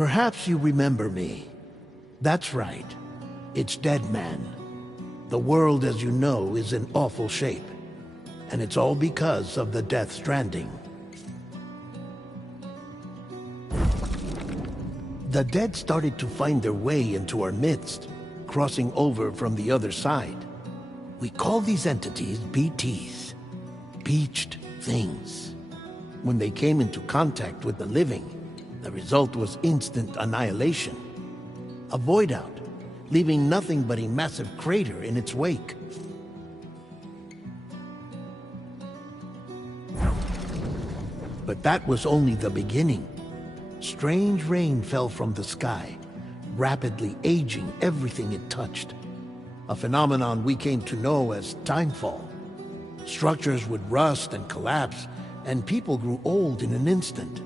Perhaps you remember me. That's right. It's Deadman. The world, as you know, is in awful shape. And it's all because of the Death Stranding. The dead started to find their way into our midst, crossing over from the other side. We call these entities BTs, Beached Things. When they came into contact with the living, the result was instant annihilation. A void out, leaving nothing but a massive crater in its wake. But that was only the beginning. Strange rain fell from the sky, rapidly aging everything it touched. A phenomenon we came to know as timefall. Structures would rust and collapse, and people grew old in an instant.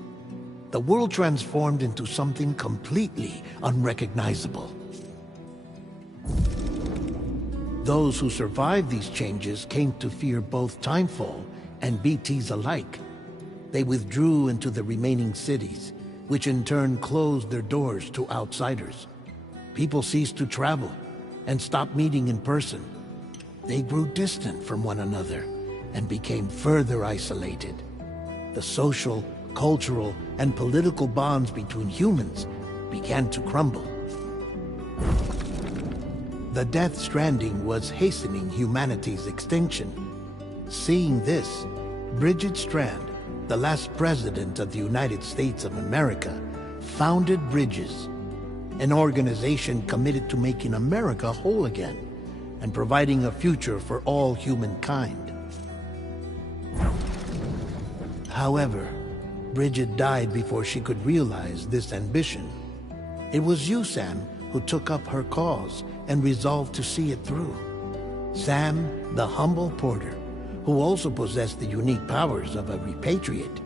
The world transformed into something completely unrecognizable. Those who survived these changes came to fear both timefall and BTs alike. They withdrew into the remaining cities, which in turn closed their doors to outsiders. People ceased to travel and stopped meeting in person. They grew distant from one another and became further isolated. The social, cultural, and political bonds between humans began to crumble. The Death Stranding was hastening humanity's extinction. Seeing this, Bridget Strand, the last president of the United States of America, founded Bridges, an organization committed to making America whole again and providing a future for all humankind. However, Bridget died before she could realize this ambition. It was you, Sam, who took up her cause and resolved to see it through. Sam, the humble porter, who also possessed the unique powers of a repatriate.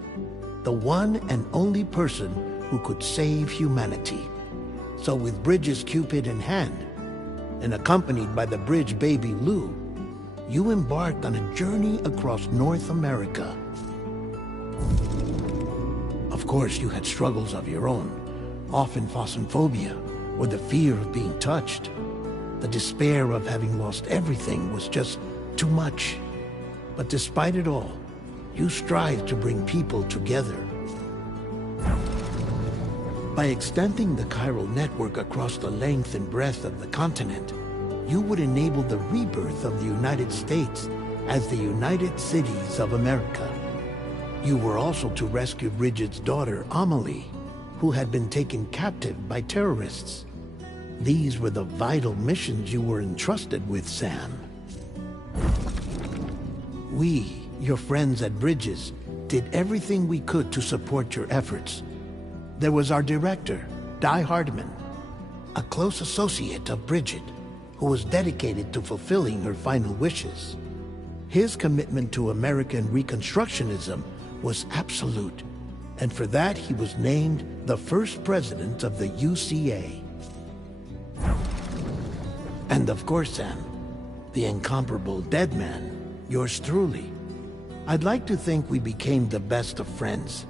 The one and only person who could save humanity. So with Bridges' Cupid in hand, and accompanied by the bridge baby Lou, you embarked on a journey across North America. Of course, you had struggles of your own, often phosmophobia, or the fear of being touched. The despair of having lost everything was just too much. But despite it all, you strive to bring people together. By extending the chiral network across the length and breadth of the continent, you would enable the rebirth of the United States as the United Cities of America. You were also to rescue Bridget's daughter, Amelie, who had been taken captive by terrorists. These were the vital missions you were entrusted with, Sam. We, your friends at Bridges, did everything we could to support your efforts. There was our director, Di Hardman, a close associate of Bridget, who was dedicated to fulfilling her final wishes. His commitment to American Reconstructionism was absolute, and for that he was named the first president of the UCA. And of course, Sam, the incomparable Deadman, yours truly. I'd like to think we became the best of friends.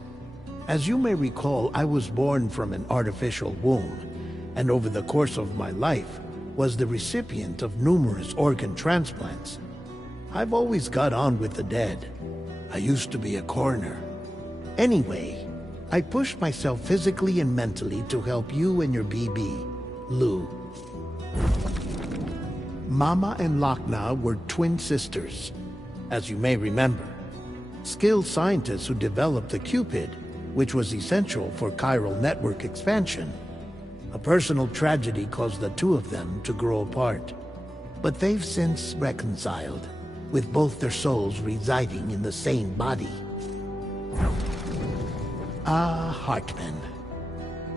As you may recall, I was born from an artificial womb, and over the course of my life was the recipient of numerous organ transplants. I've always got on with the dead. I used to be a coroner. Anyway, I pushed myself physically and mentally to help you and your BB, Lou. Mama and Lochna were twin sisters, as you may remember. Skilled scientists who developed the Cupid, which was essential for chiral network expansion. A personal tragedy caused the two of them to grow apart. But they've since reconciled, with both their souls residing in the same body. Ah, Hartman.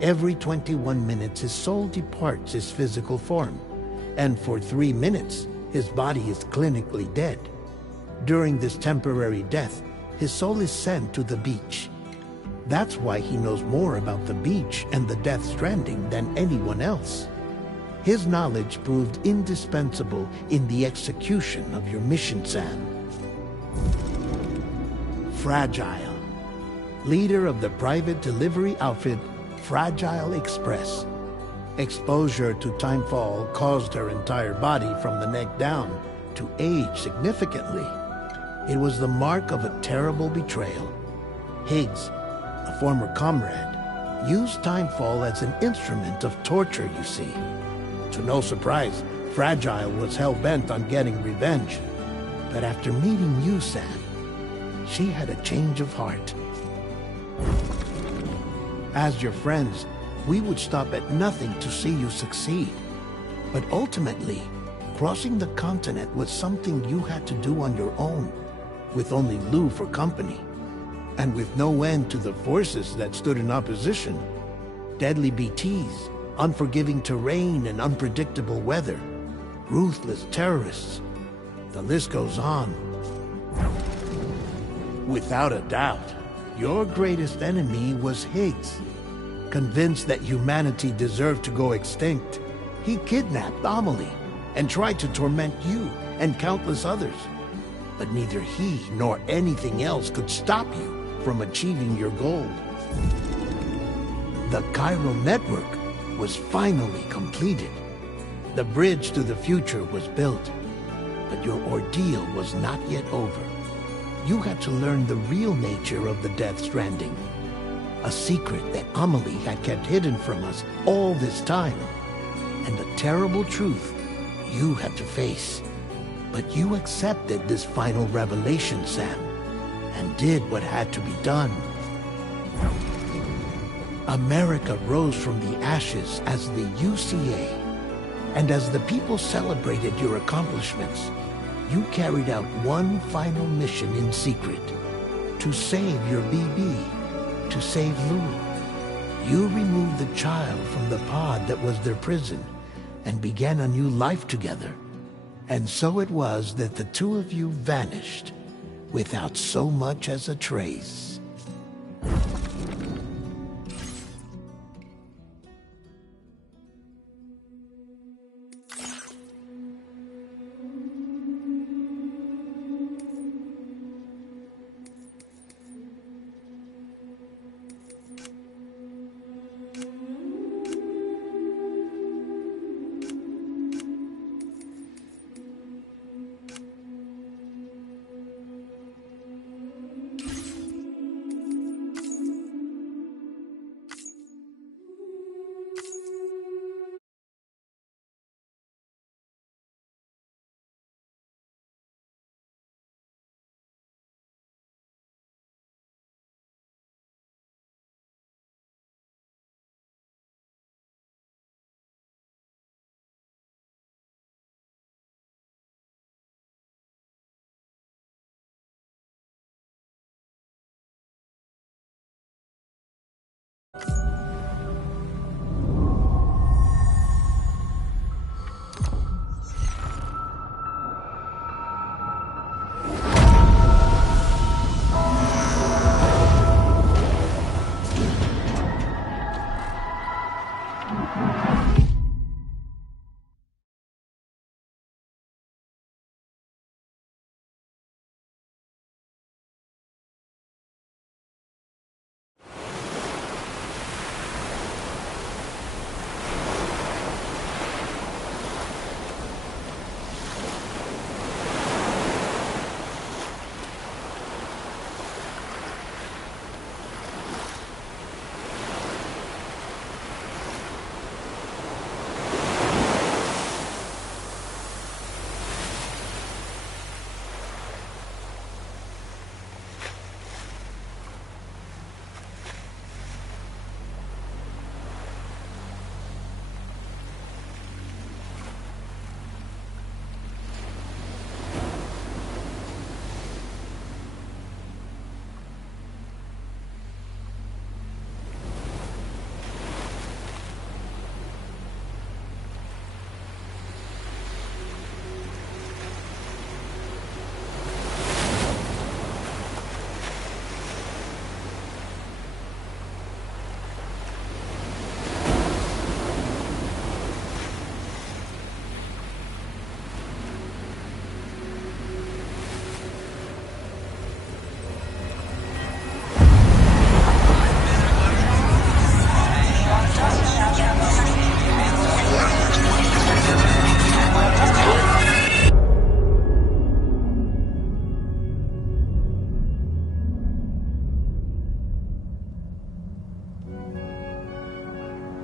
Every 21 minutes his soul departs his physical form, and for 3 minutes his body is clinically dead. During this temporary death, his soul is sent to the beach. That's why he knows more about the beach and the Death Stranding than anyone else. His knowledge proved indispensable in the execution of your mission, Sam. Fragile, leader of the private delivery outfit fragile express. Exposure to timefall caused her entire body from the neck down to age significantly. It was the mark of a terrible betrayal. Higgs, a former comrade, used timefall as an instrument of torture, you see. To no surprise, Fragile was hell-bent on getting revenge. But after meeting you, Sam, she had a change of heart. As your friends, we would stop at nothing to see you succeed. But ultimately, crossing the continent was something you had to do on your own, with only Lou for company, and with no end to the forces that stood in opposition. Deadly BTs, unforgiving terrain and unpredictable weather, ruthless terrorists. The list goes on. Without a doubt, your greatest enemy was Higgs. Convinced that humanity deserved to go extinct, he kidnapped Amelie and tried to torment you and countless others. But neither he nor anything else could stop you from achieving your goal. The chiral network was finally completed. The bridge to the future was built, but your ordeal was not yet over. You had to learn the real nature of the Death Stranding, a secret that Amelie had kept hidden from us all this time, and the terrible truth you had to face. But you accepted this final revelation, Sam, and did what had to be done. America rose from the ashes as the UCA, and as the people celebrated your accomplishments, you carried out one final mission in secret, to save your BB, to save Lou. You removed the child from the pod that was their prison, and began a new life together. And so it was that the two of you vanished, without so much as a trace.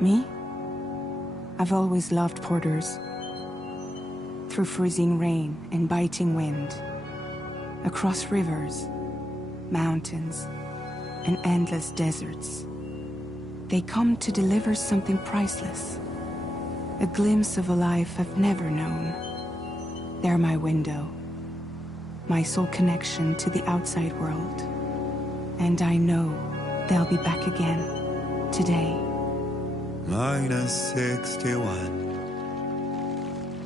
Me? I've always loved porters. Through freezing rain and biting wind, across rivers, mountains, and endless deserts, they come to deliver something priceless, a glimpse of a life I've never known. They're my window, my sole connection to the outside world, and I know they'll be back again today. -61.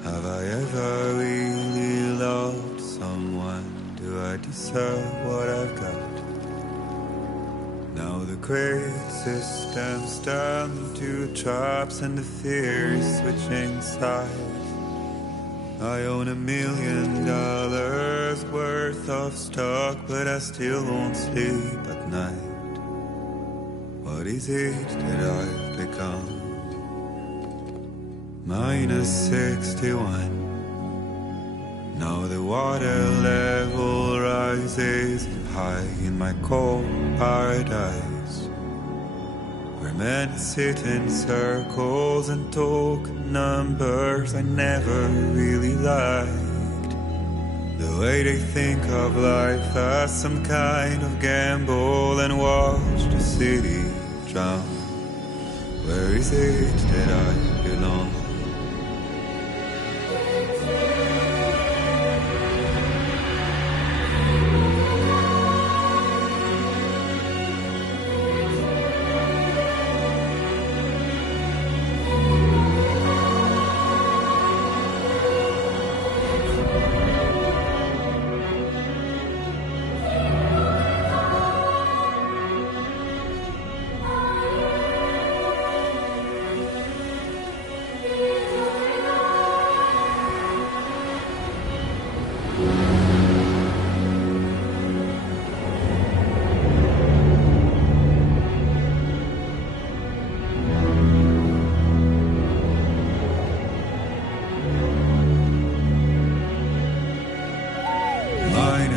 Have I ever really loved someone? Do I deserve what I've got? Now the crazy system's turned into traps and the fear is switching sides. I own $1 million worth of stock, but I still won't sleep at night. What is it that I've become? -61. Now the water level rises high in my cold paradise, where men sit in circles and talk numbers I never really liked. The way they think of life as some kind of gamble and watch the city drown. Where is it that I belong?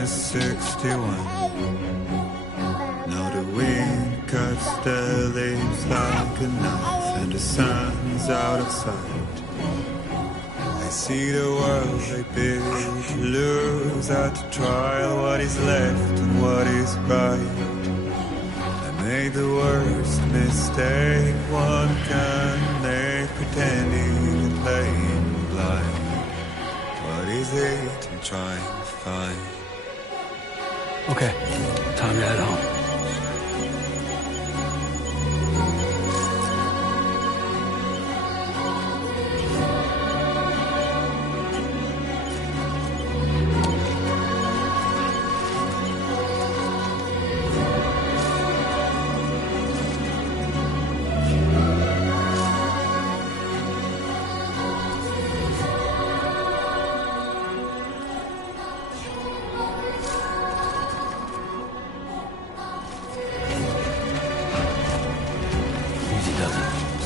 -61. Now the wind cuts the leaves like a knife and the sun's out of sight. I see the world I built lose at the trial, what is left and what is right. I made the worst mistake one can make, pretending and playing blind. What is it I'm trying to find? Okay, time to head home.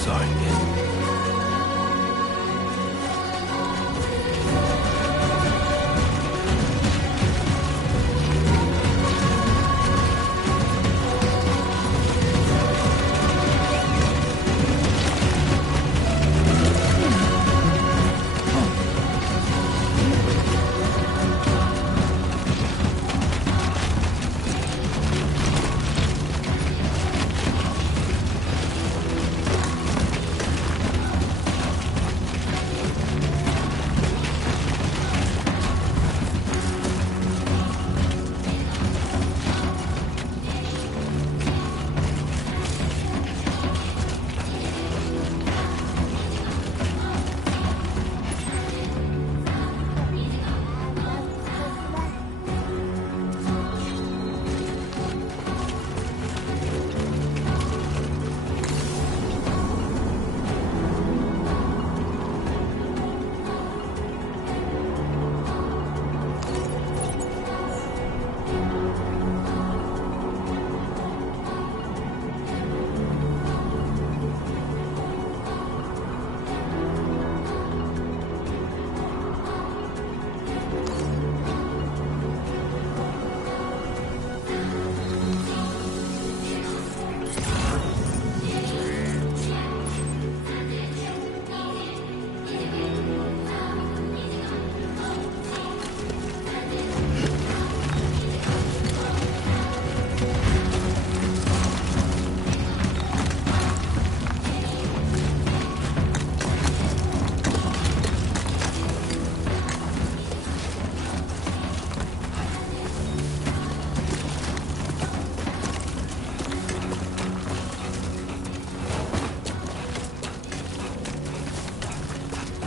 Sorry, kid.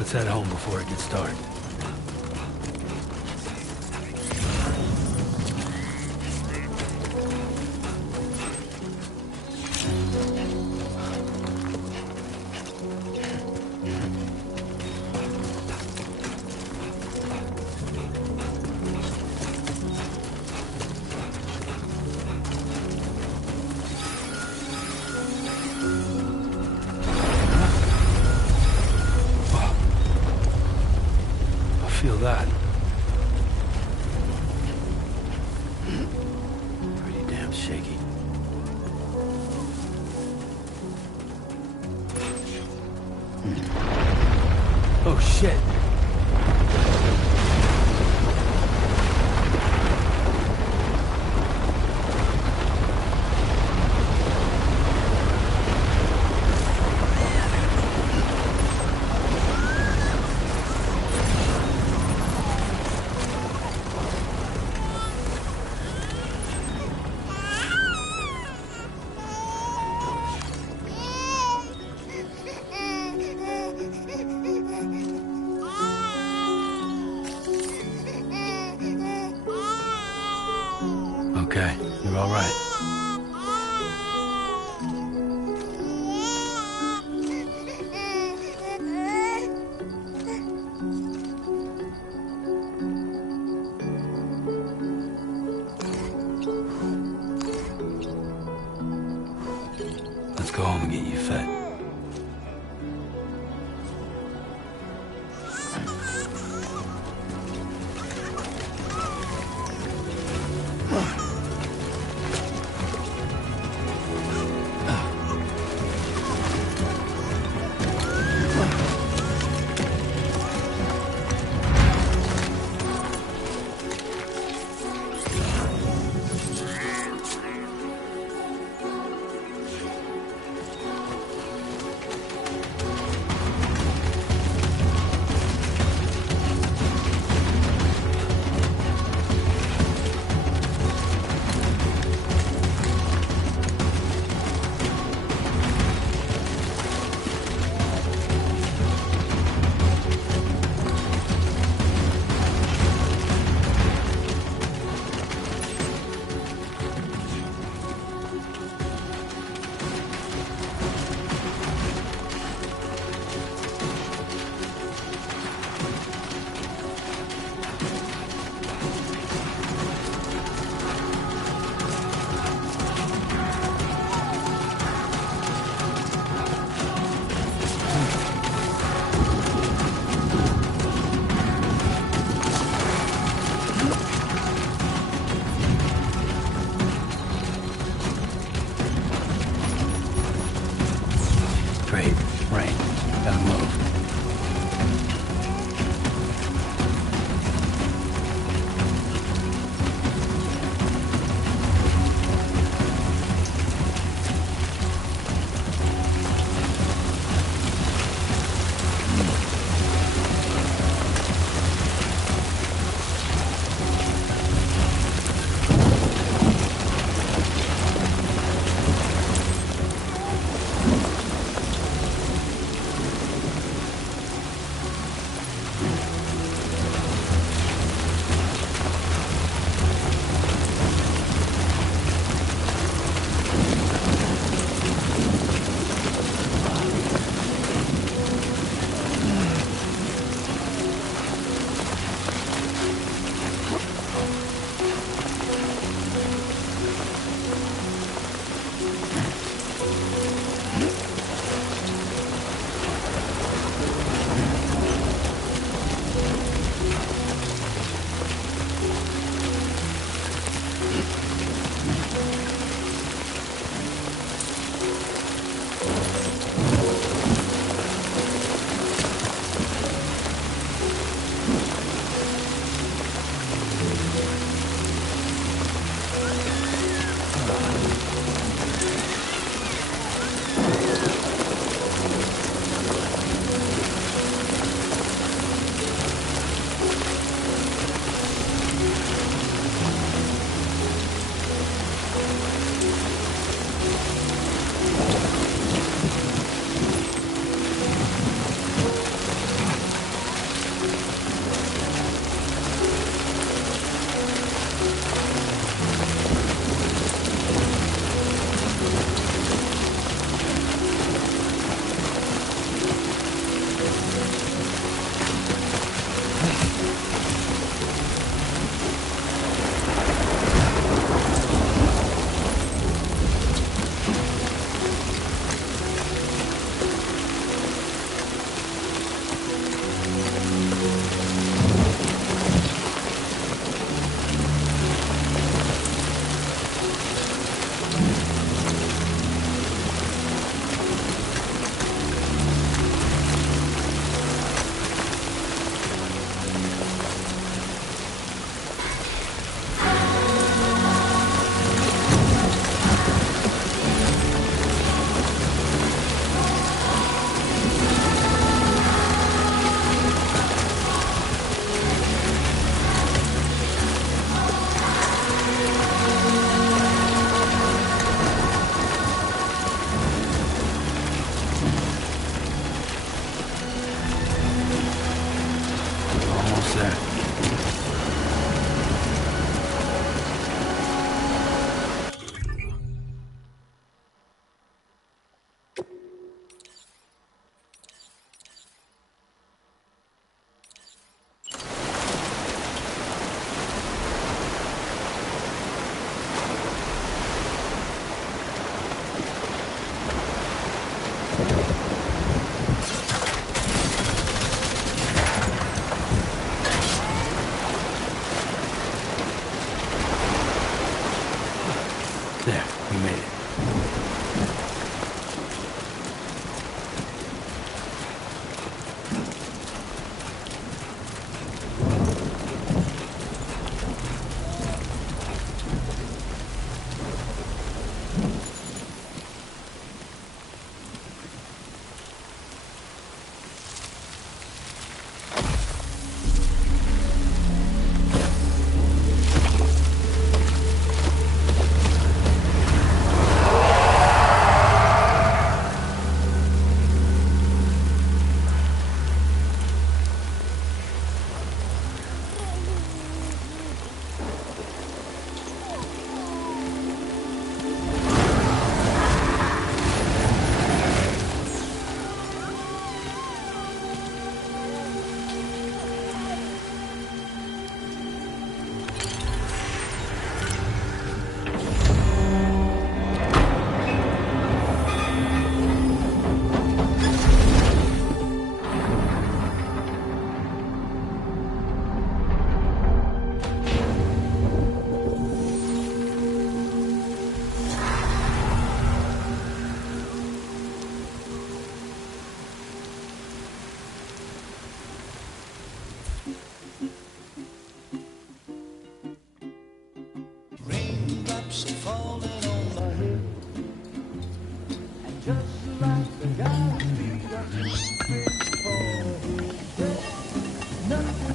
Let's head home before it gets dark. Feel that. Pretty damn shaky. Oh shit. Okay, you're all right. Let's go home and get you fed.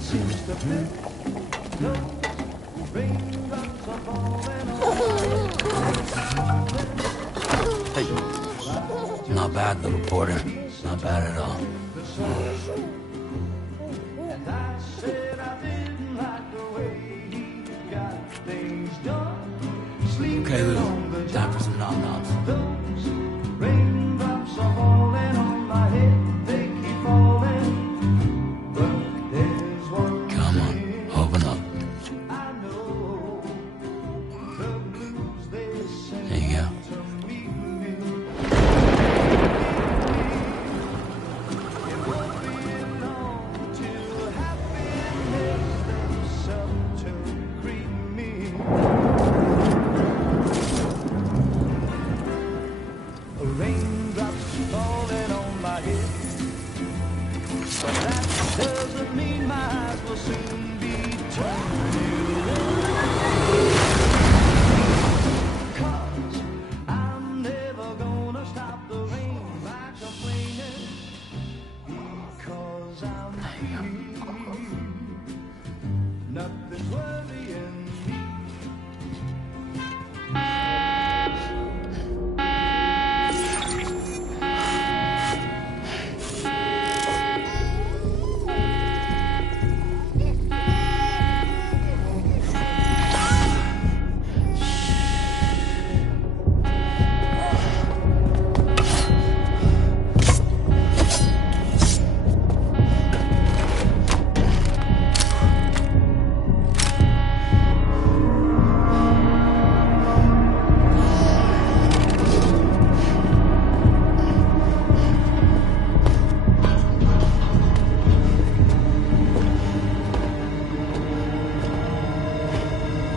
Hey. Not bad, little porter. Not bad at all. Okay, Lou. Time for some nom-noms. Come on, open up. There you go.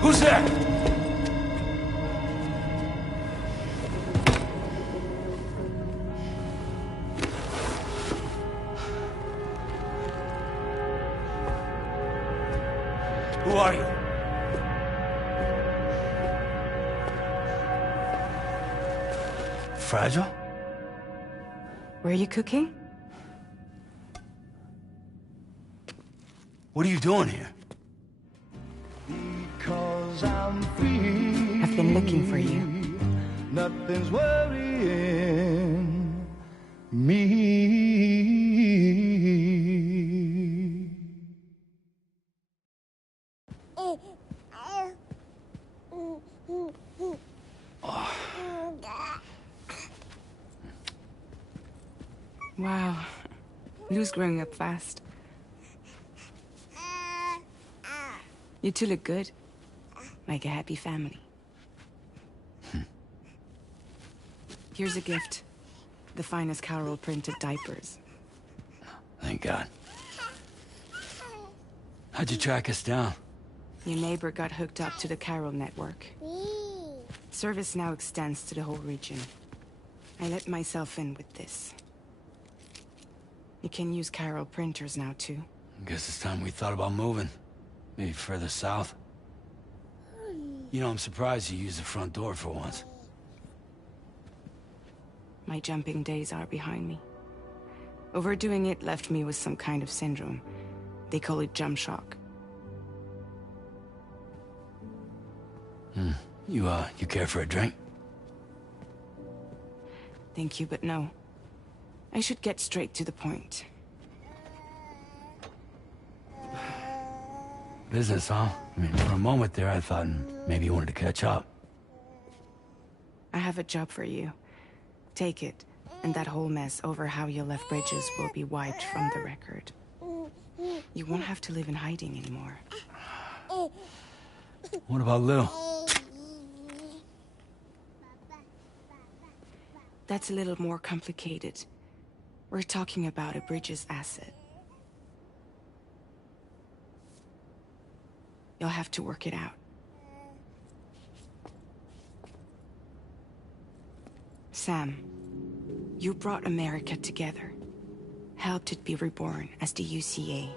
Who's there? Who are you? Fragile? Were you cooking? What are you doing here? I've been looking for you. Nothing's worrying me. Wow. Lou's growing up fast. You two look good. Like a happy family. Here's a gift. The finest Carol printed diapers. Thank God. How'd you track us down? Your neighbor got hooked up to the Carol network. Service now extends to the whole region. I let myself in with this. You can use Carol printers now, too. Guess it's time we thought about moving. Maybe further south. You know, I'm surprised you used the front door for once. My jumping days are behind me. Overdoing it left me with some kind of syndrome. They call it jump shock. You care for a drink? Thank you, but no. I should get straight to the point. Business, huh? I mean, for a moment there, I thought maybe you wanted to catch up. I have a job for you. Take it, and that whole mess over how you left Bridges will be wiped from the record. You won't have to live in hiding anymore. What about Lou? That's a little more complicated. We're talking about a Bridges asset. You'll have to work it out. Sam, you brought America together. Helped it be reborn as the UCA.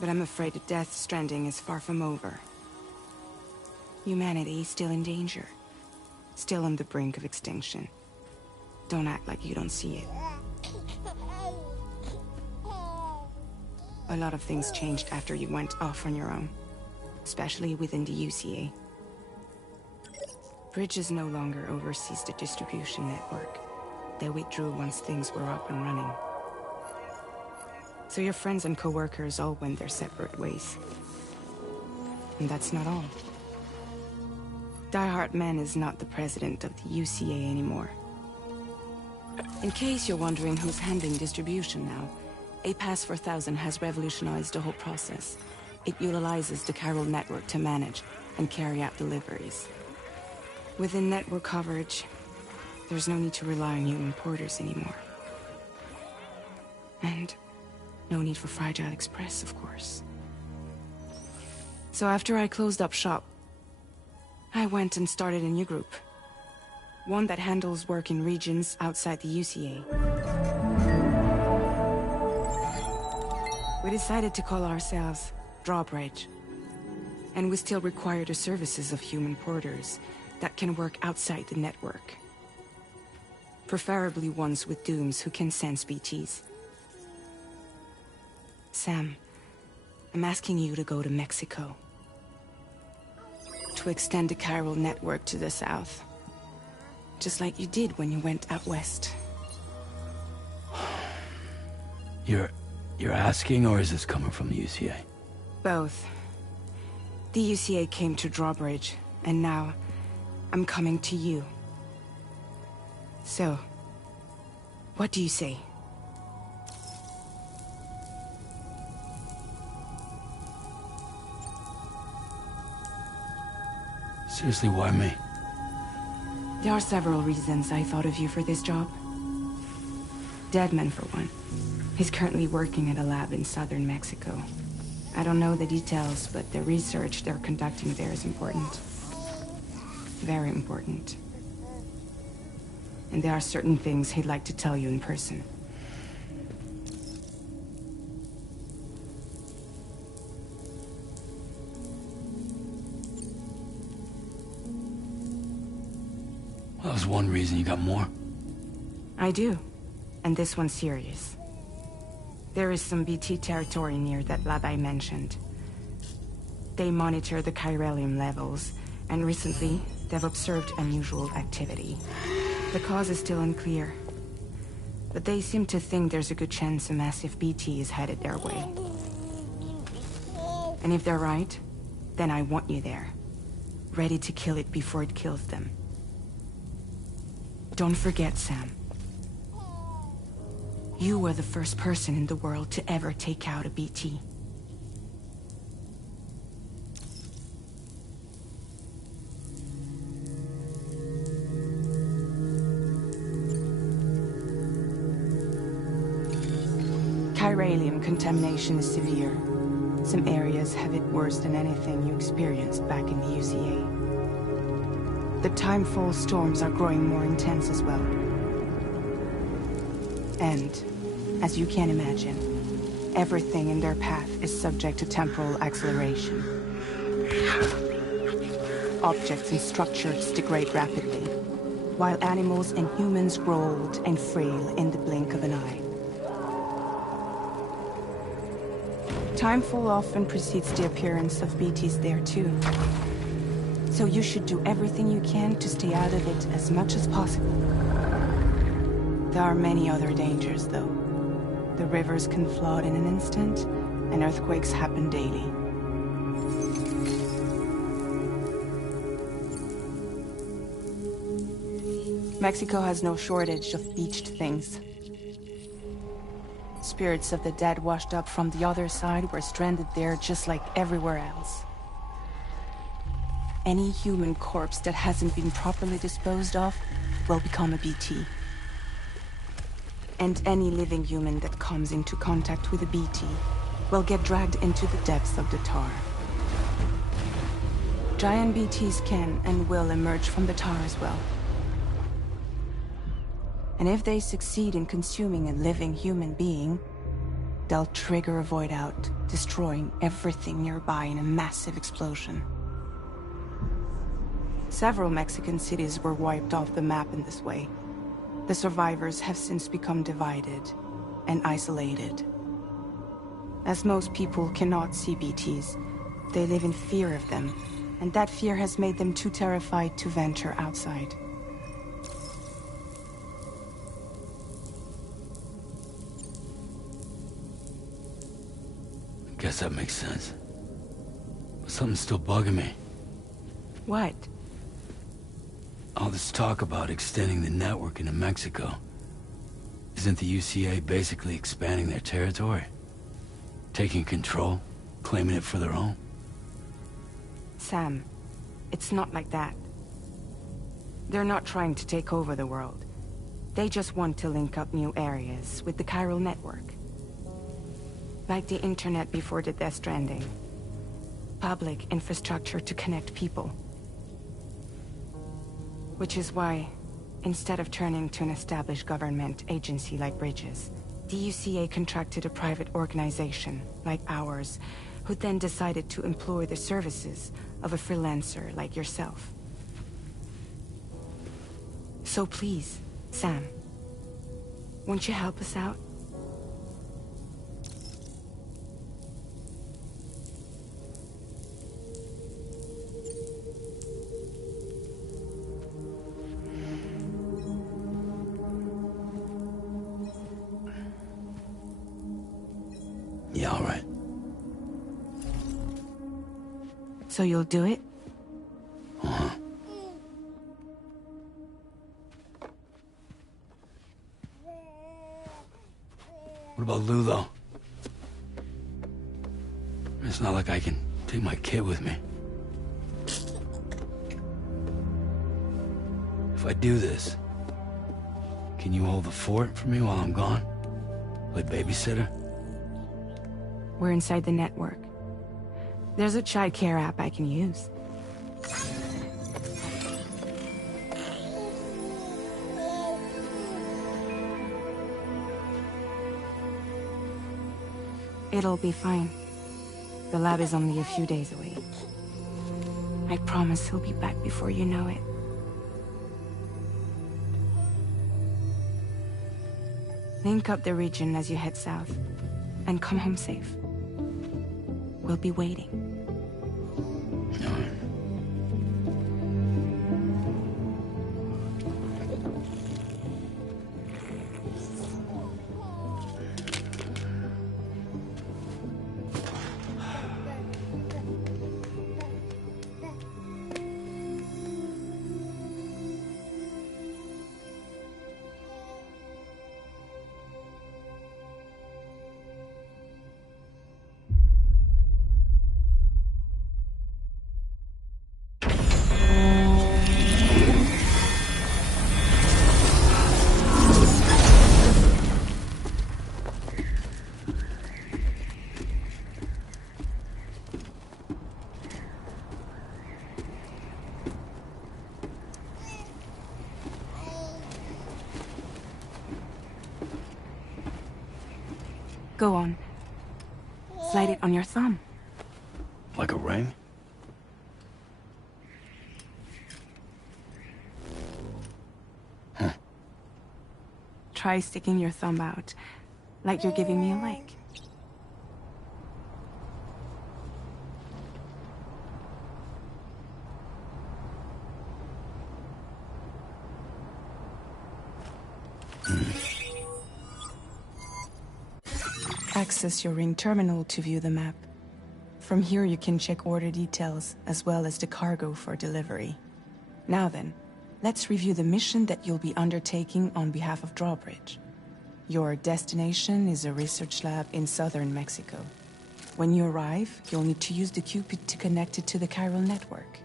But I'm afraid the death stranding is far from over. Humanity is still in danger. Still on the brink of extinction. Don't act like you don't see it. A lot of things changed after you went off on your own, especially within the UCA. Bridges no longer oversees the distribution network. They withdrew once things were up and running. So your friends and co-workers all went their separate ways. And that's not all. Die Hartman is not the president of the UCA anymore. In case you're wondering who's handling distribution now, A Pass 4000 has revolutionized the whole process. It utilizes the chiral network to manage and carry out deliveries. Within network coverage, there's no need to rely on human porters anymore. And no need for Fragile Express, of course. So after I closed up shop, I went and started a new group. One that handles work in regions outside the UCA. We decided to call ourselves Drawbridge. And we still require the services of human porters that can work outside the network. Preferably ones with dooms who can sense BTs. Sam, I'm asking you to go to Mexico. To extend the chiral network to the south. Just like you did when you went out west. You're asking, or is this coming from the UCA? Both. The UCA came to Drawbridge, and now I'm coming to you. So, what do you say? Seriously, why me? There are several reasons I thought of you for this job. Deadman, for one. He's currently working at a lab in southern Mexico. I don't know the details, but the research they're conducting there is important. Very important. And there are certain things he'd like to tell you in person. That was one reason. You got more? I do. And this one's serious. There is some BT territory near that lab I mentioned. They monitor the chiralium levels, and recently, they've observed unusual activity. The cause is still unclear, but they seem to think there's a good chance a massive BT is headed their way. And if they're right, then I want you there, ready to kill it before it kills them. Don't forget, Sam. You were the first person in the world to ever take out a BT. Chiralium contamination is severe. Some areas have it worse than anything you experienced back in the UCA. The timefall storms are growing more intense as well. And, as you can imagine, everything in their path is subject to temporal acceleration. Objects and structures degrade rapidly, while animals and humans grow old and frail in the blink of an eye. Timefall often precedes the appearance of BTs there too. So you should do everything you can to stay out of it as much as possible. There are many other dangers, though. The rivers can flood in an instant, and earthquakes happen daily. Mexico has no shortage of beached things. Spirits of the dead washed up from the other side were stranded there just like everywhere else. Any human corpse that hasn't been properly disposed of will become a BT. And any living human that comes into contact with a BT will get dragged into the depths of the tar. Giant BTs can and will emerge from the tar as well. And if they succeed in consuming a living human being, they'll trigger a void out, destroying everything nearby in a massive explosion. Several Mexican cities were wiped off the map in this way. The survivors have since become divided and isolated. As most people cannot see BTs, they live in fear of them, and that fear has made them too terrified to venture outside. Guess that makes sense. But something's still bugging me. What? All this talk about extending the network into Mexico. Isn't the UCA basically expanding their territory? Taking control? Claiming it for their own? Sam, it's not like that. They're not trying to take over the world. They just want to link up new areas with the chiral network. Like the internet before the Death Stranding. Public infrastructure to connect people. Which is why, instead of turning to an established government agency like Bridges, the UCA contracted a private organization, like ours, who then decided to employ the services of a freelancer like yourself. So please, Sam, won't you help us out? Yeah, all right. So you'll do it? Uh-huh. What about Lou, though? It's not like I can take my kid with me. If I do this, can you hold the fort for me while I'm gone? Play babysitter? We're inside the network. There's a child care app I can use. It'll be fine. The lab is only a few days away. I promise he'll be back before you know it. Link up the region as you head south, and come home safe. We'll be waiting. Go on. Slide it on your thumb. Like a ring? Huh. Try sticking your thumb out, like you're giving me a like. Access your ring terminal to view the map. From here you can check order details, as well as the cargo for delivery. Now then, let's review the mission that you'll be undertaking on behalf of Drawbridge. Your destination is a research lab in southern Mexico. When you arrive, you'll need to use the Cupid to connect it to the chiral network.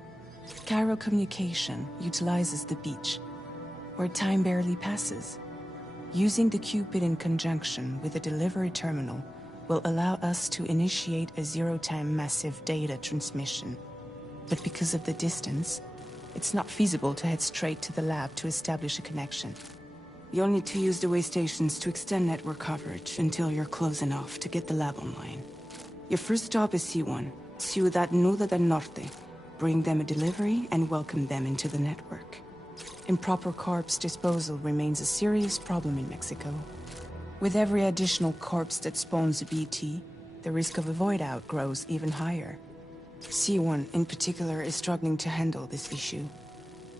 Chiral communication utilizes the beach, where time barely passes. Using the Cupid in conjunction with the delivery terminal will allow us to initiate a zero-time massive data transmission. But because of the distance, it's not feasible to head straight to the lab to establish a connection. You'll need to use the way stations to extend network coverage until you're close enough to get the lab online. Your first stop is C1, Ciudad Nuda del Norte, bring them a delivery, and welcome them into the network. Improper corpse disposal remains a serious problem in Mexico. With every additional corpse that spawns a BT, the risk of a void out grows even higher. C1 in particular is struggling to handle this issue.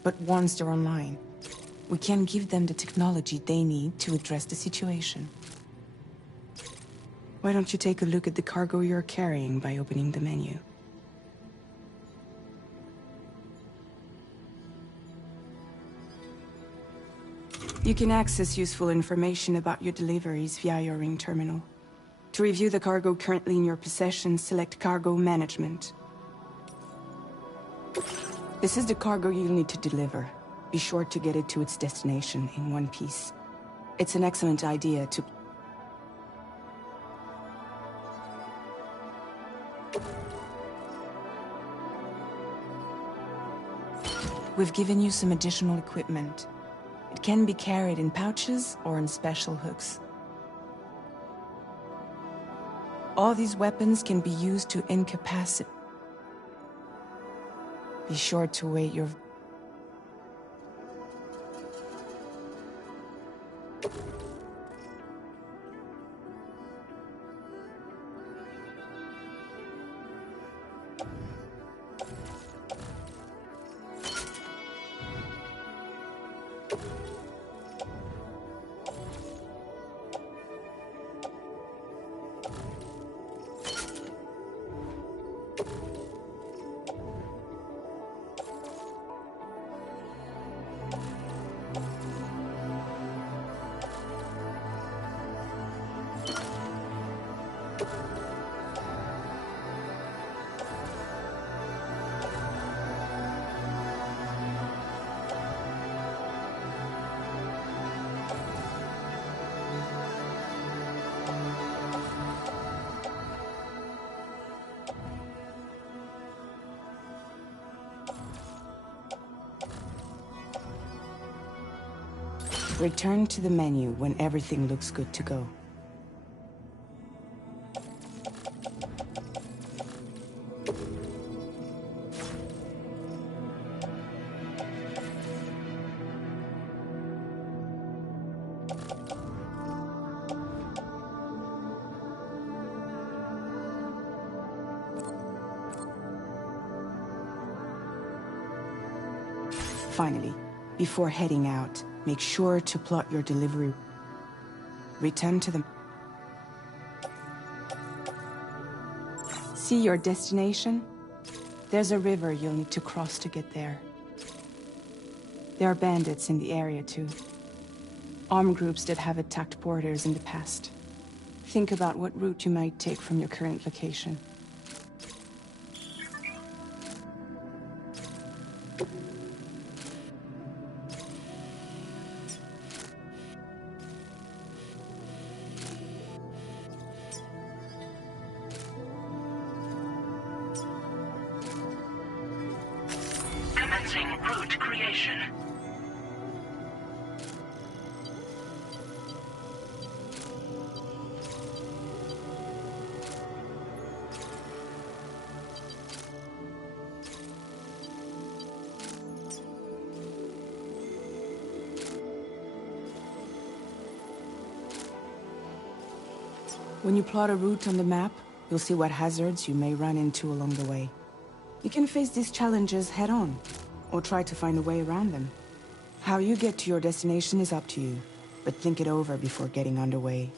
But once they're online, we can give them the technology they need to address the situation. Why don't you take a look at the cargo you're carrying by opening the menu? You can access useful information about your deliveries via your ring terminal. To review the cargo currently in your possession, select Cargo Management. This is the cargo you'll need to deliver. Be sure to get it to its destination in one piece. It's an excellent idea to... We've given you some additional equipment. It can be carried in pouches or in special hooks. All these weapons can be used to incapacitate. Be sure to wait your... Return to the menu when everything looks good to go. Finally, before heading out, make sure to plot your delivery. Return to the... See your destination? There's a river you'll need to cross to get there. There are bandits in the area too. Armed groups that have attacked porters in the past. Think about what route you might take from your current location. Route creation. When you plot a route on the map, you'll see what hazards you may run into along the way. You can face these challenges head-on, or try to find a way around them. How you get to your destination is up to you, but think it over before getting underway.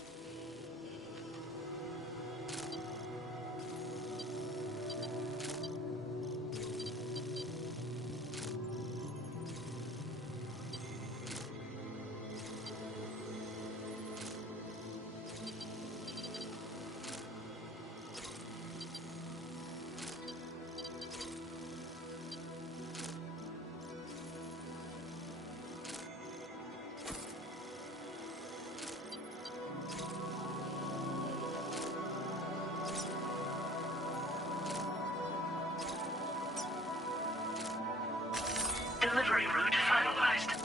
Delivery route finalized.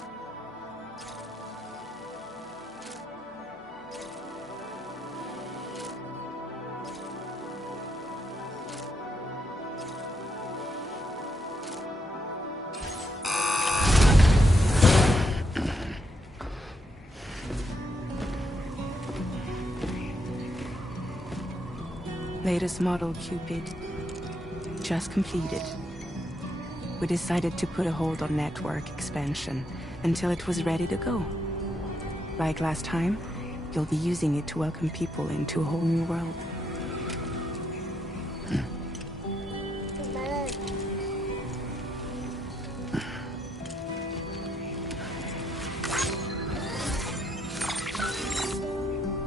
latest model, Cupid. Just completed. We decided to put a hold on network expansion until it was ready to go. Like last time, you'll be using it to welcome people into a whole new world.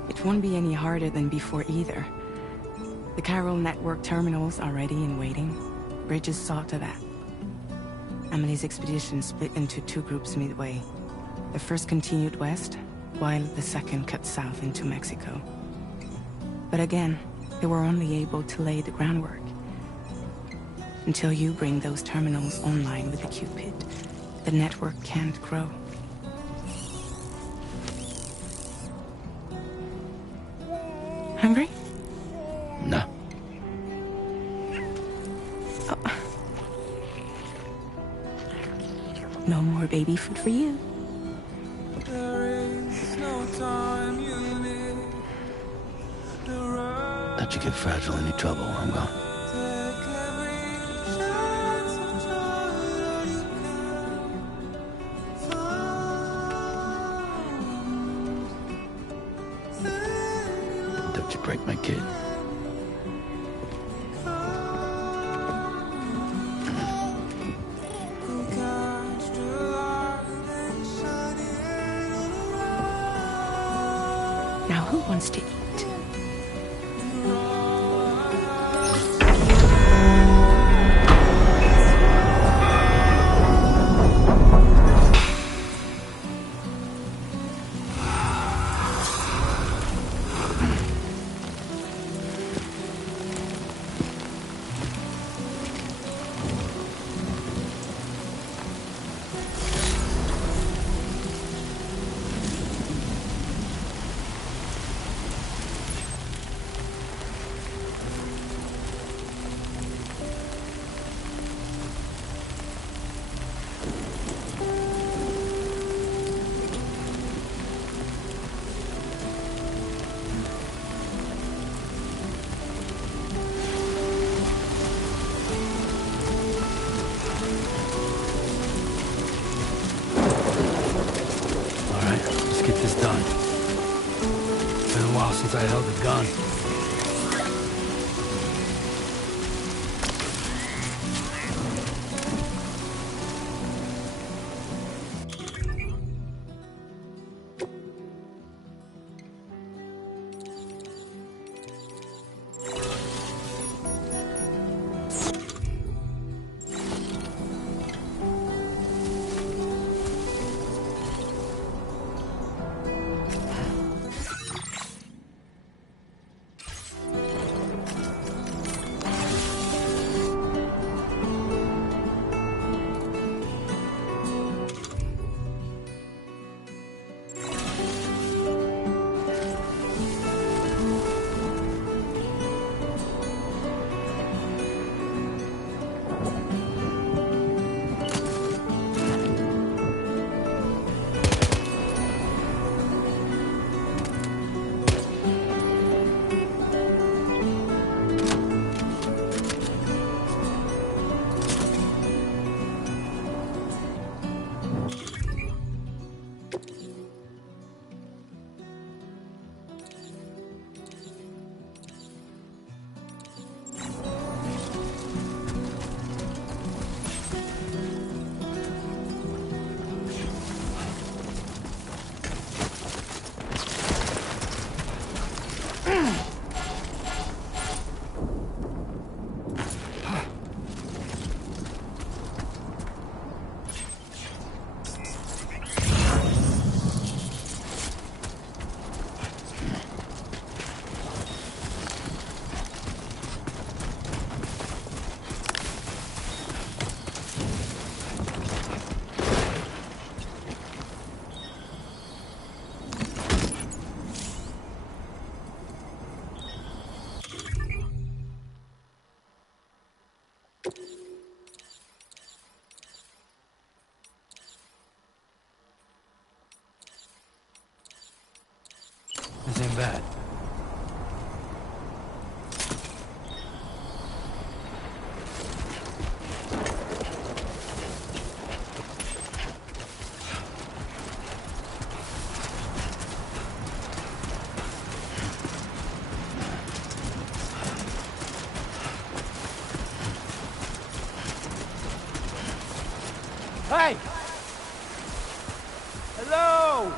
It won't be any harder than before either. The Chiral network terminals are ready and waiting. Bridges saw to that. Emily's expedition split into two groups midway. The first continued west, while the second cut south into Mexico. But again, they were only able to lay the groundwork. Until you bring those terminals online with the Cupid, the network can't grow. Hungry? No. Oh. No more baby food for you. Let you get fragile, any trouble, I'm gone. Don't you break my kid. Now who wants to eat? Get this done. It's been a while since I held a gun. Hey! Hello!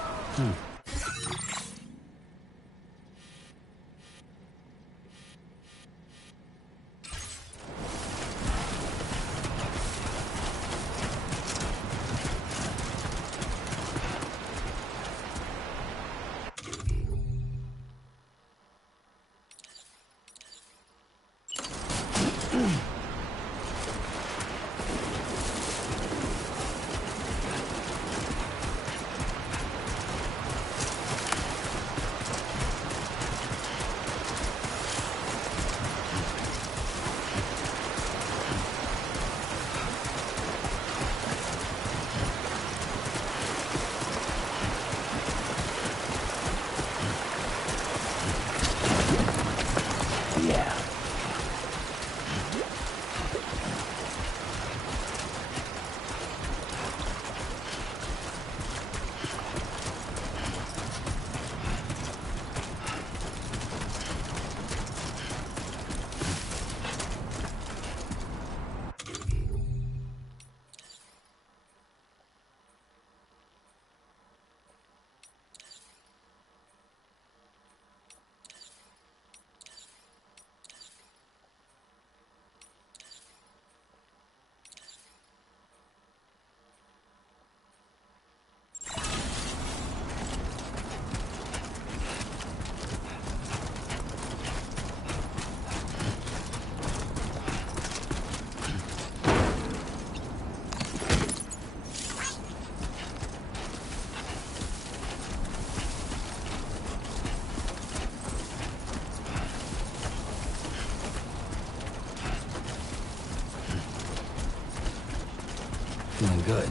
Feeling good.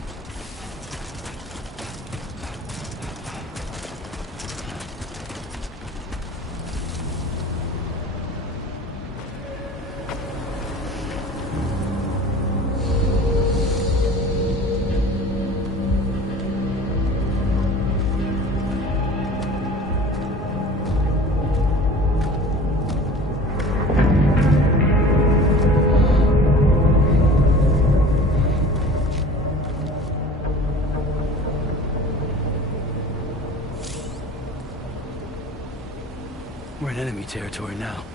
We're in enemy territory now.